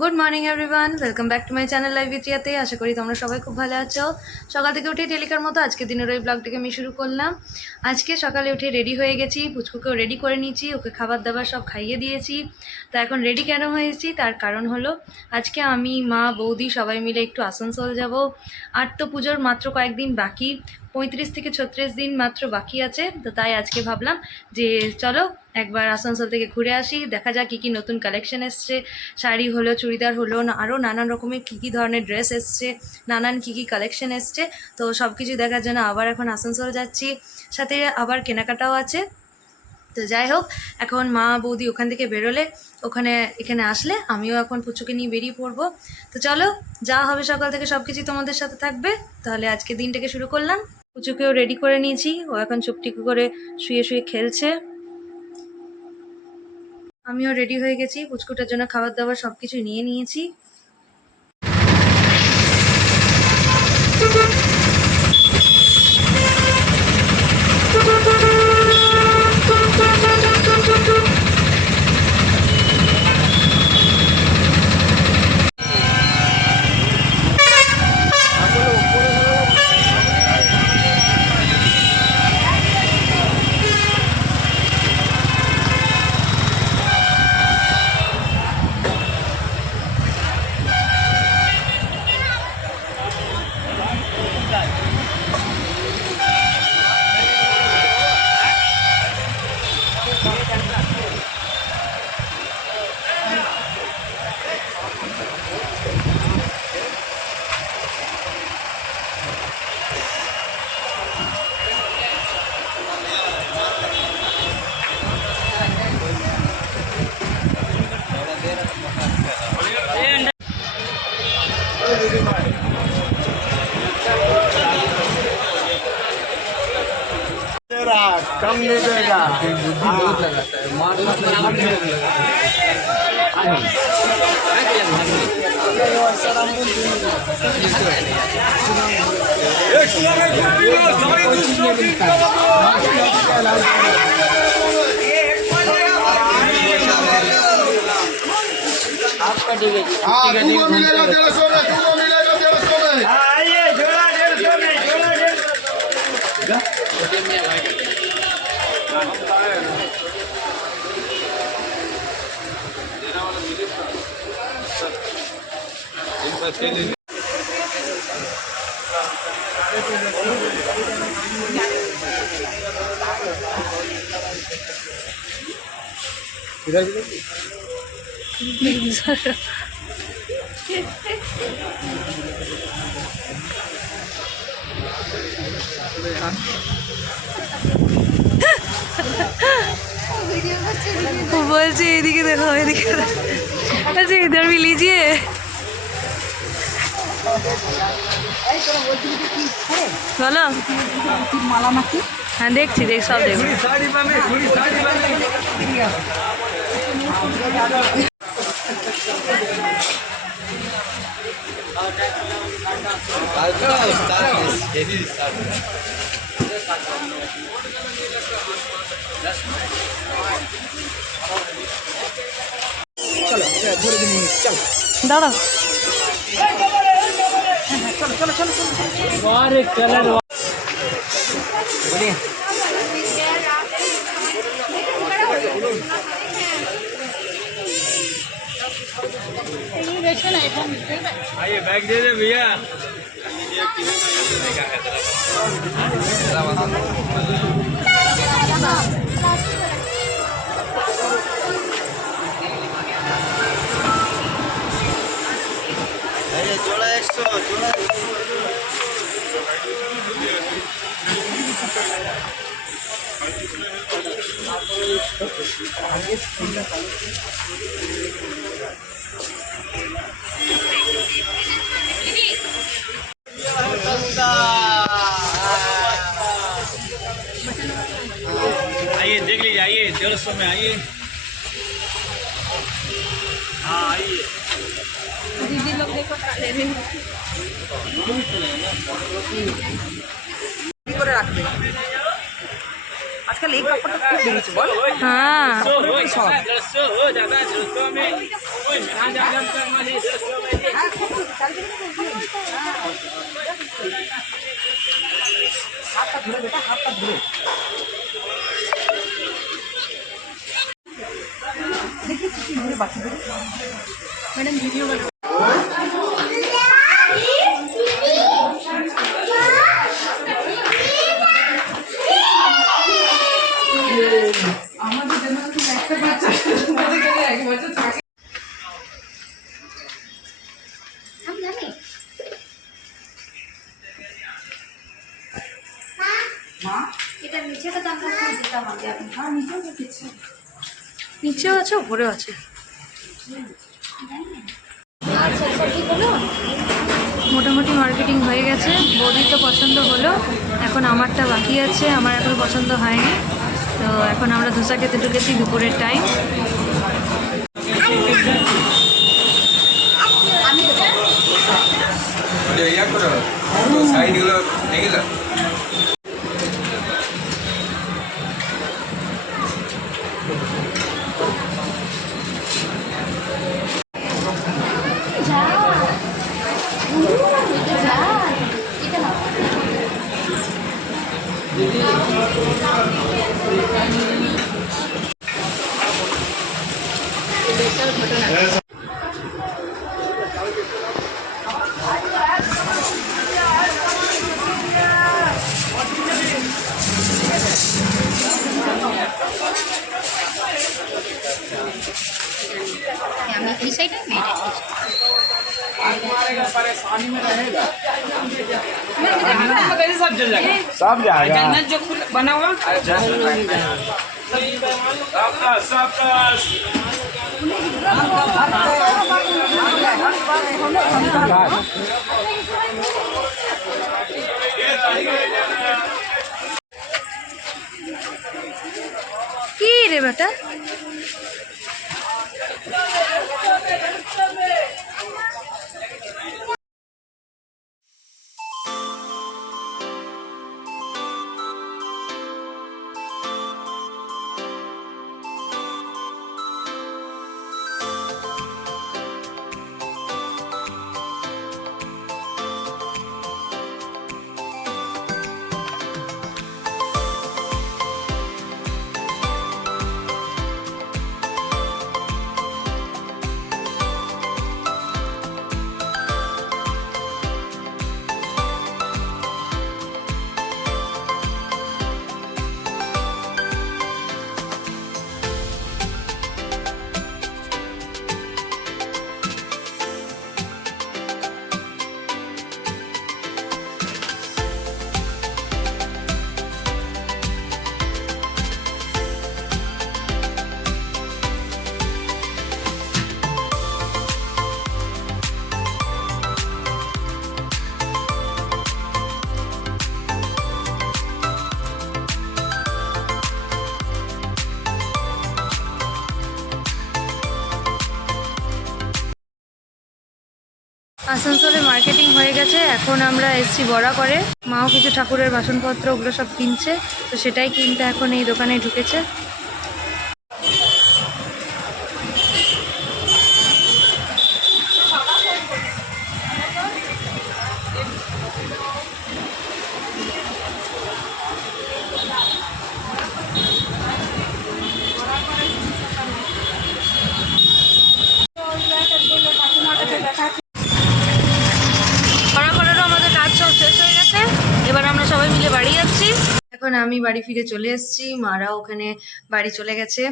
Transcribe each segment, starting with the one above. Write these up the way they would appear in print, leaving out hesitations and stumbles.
Good morning everyone, welcome back to my channel live with রিয়াতে। আশা করি তোমরা সবাই খুব ভালো আছো। সকাল থেকে উঠে টেলিকার মতো আজকে দিনের ওই ব্লগটাকে আমি শুরু করলাম। আজকে সকালে উঠে রেডি হয়ে গেছি, পুচকুকেও রেডি করে নিয়েছি, ওকে খাবার দাবার সব খাইয়ে দিয়েছি। তো এখন রেডি কেন হয়েছি তার কারণ হলো আজকে আমি মা বৌদি সবাই মিলে একটু আসানসোল যাব। আর তো পুজোর মাত্র কয়েকদিন বাকি, 35 থেকে 36 দিন মাত্র বাকি আছে। তো তাই আজকে ভাবলাম যে চলো একবার আসানসোল থেকে ঘুরে আসি, দেখা যাক কী কী নতুন কালেকশন এসছে। শাড়ি হলো, চুড়িদার হলো, আরও নানান রকমের কী কী ধরনের ড্রেস এসছে, নানান কী কী কালেকশন এসছে। তো সব কিছু দেখার জন্য আবার এখন আসানসোল যাচ্ছি, সাথে আবার কেনাকাটাও আছে। তো যাই হোক, এখন মা বৌদি ওখান থেকে বেরোলে এখানে আসলে আমিও এখন পুচুকে নিয়ে বেরিয়ে পড়বো। তো চলো, যা হবে সকাল থেকে সব কিছুই তোমাদের সাথে থাকবে। তাহলে আজকে দিনটাকে শুরু করলাম। পুচুকেও রেডি করে নিয়েছি, ও এখন চুপটিকু করে শুয়ে শুয়ে খেলছে। আমিও রেডি হয়ে গেছি, পুচকুটার জন্য খাবার দাবার সব কিছু নিয়ে নিয়েছি। कम नहीं देगा। बुद्धि बहुत लगाता है मार आपका ठीक है। हाँ, तुमको मिलेगा 150 में, तुमको मिलेगा 150 में। आइए झोला 150 में, झोला 150। वो बोलছে এদিকে দেখো, এদিকে अच्छा इधर भी लीजिए। বলো হ্যাঁ, দেখছি সব দেখবো। দাঁড়া, कलर आइए बैग दे दे भैया। जोड़ा 100, जोड़ा आइए देख लीजिए, आइए 150 में आइए। हाँ आइए। दीदी लोग देखो ले रहे করে রাখবে। আজকাল এই কাপড়টা খুব বেরিয়েছে বল। হ্যাঁ, हो जाता है 150 में। ম্যাডাম ভিডিও নিচেও আছে উপরেও আছে। মোটামুটি মার্কেটিং হয়ে গেছে, বৌদির তো পছন্দ হলো, এখন আমারটা বাকি আছে, আমার এখন পছন্দ হয়নি। তো এখন আমরা ধোসা খেতে ঢুকেছি, দুপুরের টাইম। আমি এই সাইডে सब जल जाएगा सब जाएगा। जन्नत जो बना हुआ सबका কি রে বেটা, আসানসোলে মার্কেটিং হয়ে গেছে, এখন আমরা এসছি বড়া করে। মাও কিছু ঠাকুরের বাসনপত্র ওগুলো সব কিনছে, তো সেটাই কিনতে এখন এই দোকানে ঢুকেছে। এবার আমরা সবাই মিলে বাড়ি যাচ্ছি। এখন আমি বাড়ি ফিরে চলে এসেছি, মারা ওখানে বাড়ি চলে গেছে।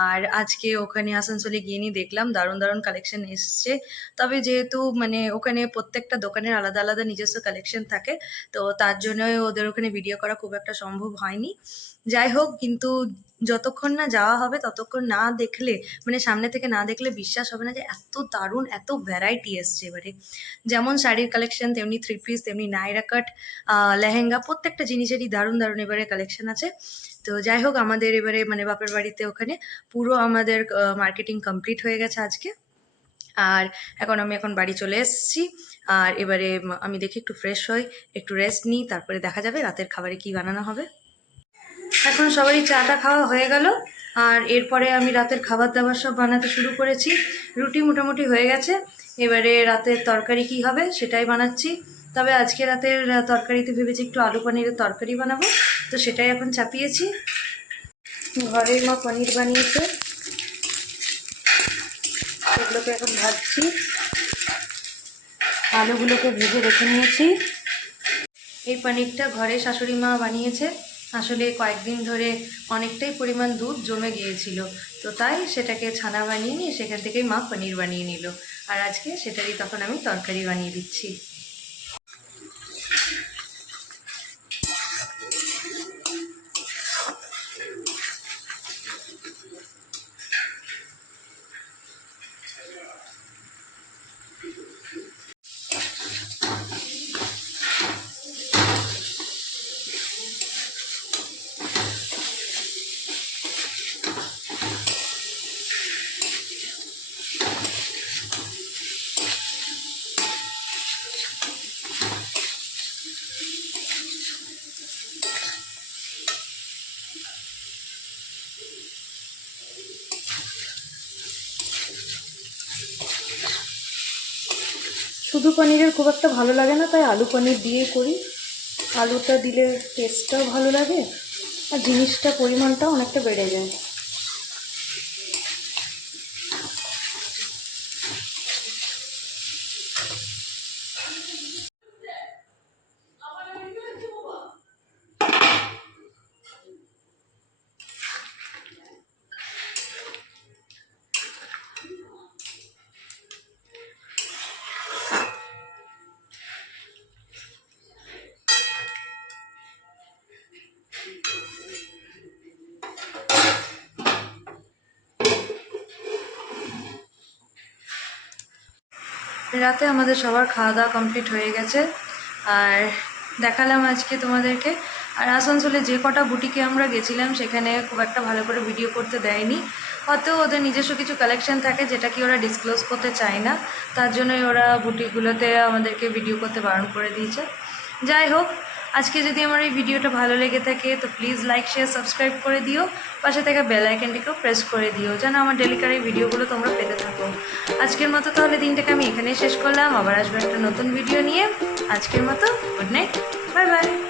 আর আজকে ওখানে আসানসোলে গিয়ে নিয়ে দেখলাম দারুণ দারুণ কালেকশন এসছে। তবে যেহেতু মানে ওখানে প্রত্যেকটা দোকানের আলাদা আলাদা নিজস্ব কালেকশন থাকে, তো তার জন্য ওদের ওখানে ভিডিও করা খুব একটা সম্ভব হয়নি। যাই হোক, কিন্তু যতক্ষণ না যাওয়া হবে ততক্ষণ না দেখলে, মানে সামনে থেকে না দেখলে বিশ্বাস হবে না যে এত দারুণ এত ভ্যারাইটি এসছে। এবারে যেমন শাড়ির কালেকশন, তেমনি থ্রি পিস, তেমনি নাইরা কাট, লেহেঙ্গা, প্রত্যেকটা জিনিসেরই দারুণ দারুণ এবারে কালেকশন আছে। তো যাই হোক, আমাদের এবারে মানে বাপের বাড়িতে ওখানে পুরো আমাদের মার্কেটিং কমপ্লিট হয়ে গেছে আজকে। আর এখন বাড়ি চলে এসেছি। আর এবারে আমি দেখি একটু ফ্রেশ হই, একটু রেস্ট নিই, তারপরে দেখা যাবে রাতের খাবারে কি বানানো হবে। এখন সবারই চাটা খাওয়া হয়ে গেল। আর এরপরে আমি রাতের খাবার দাবার সব বানাতে শুরু করেছি। রুটি মোটামুটি হয়ে গেছে, এবারে রাতের তরকারি কি হবে সেটাই বানাচ্ছি। তবে আজকে রাতের তরকারিতে ভেবেছি একটু আলু পনিরের তরকারি বানাবো, তো সেটাই এখন চাপিয়েছি। ঘরের মা পনির বানিয়েছে, সেগুলোকে এখন ভাজছি। আলুগুলোকে ভেজে রেখে নিয়েছি। এই পনিরটা ঘরে শাশুড়ি মা বানিয়েছে। আসলে কয়েকদিন ধরে অনেকটাই পরিমাণ দুধ জমে গিয়েছিল, তো তাই সেটাকে ছানা বানিয়ে নিয়ে সেখান থেকেই মা পনির বানিয়ে নিল। আর আজকে সেটারই তখন আমি তরকারি বানিয়ে দিচ্ছি। শুধু পনিরের খুব একটা ভালো লাগে না, তাই আলু পনির দিয়ে করি। আলুটা দিলে টেস্টটাও ভালো লাগে আর জিনিসটা পরিমাণটাও অনেকটা বেড়ে যায়। রাতে আমাদের সবার খাওয়া দাওয়া কমপ্লিট হয়ে গেছে, আর দেখালাম আজকে তোমাদেরকে। আর আসানসোলে যে কটা বুটিকে আমরা গেছিলাম সেখানে খুব একটা ভালো করে ভিডিও করতে দেয়নি, হয়তো ওদের নিজস্ব কিছু কালেকশন থাকে যেটা কি ওরা ডিসক্লোজ করতে চায় না, তার জন্যই ওরা বুটিকগুলোতে আমাদেরকে ভিডিও করতে বারণ করে দিয়েছে। যাই হোক, আজকে যদি আমার এই ভিডিওটা ভালো লেগে থাকে তো প্লিজ লাইক শেয়ার সাবস্ক্রাইব করে দিও, পাশে থেকে বেল আইকনটিকেও প্রেস করে দিও যেন আমার ডেলিকার এই ভিডিওগুলো তোমরা পেতে থাকো। আজকের মতো তাহলে দিনটাকে আমি এখানেই শেষ করলাম, আবার আসবো একটা নতুন ভিডিও নিয়ে। আজকের মতো গুড নাইট, বাই বাই।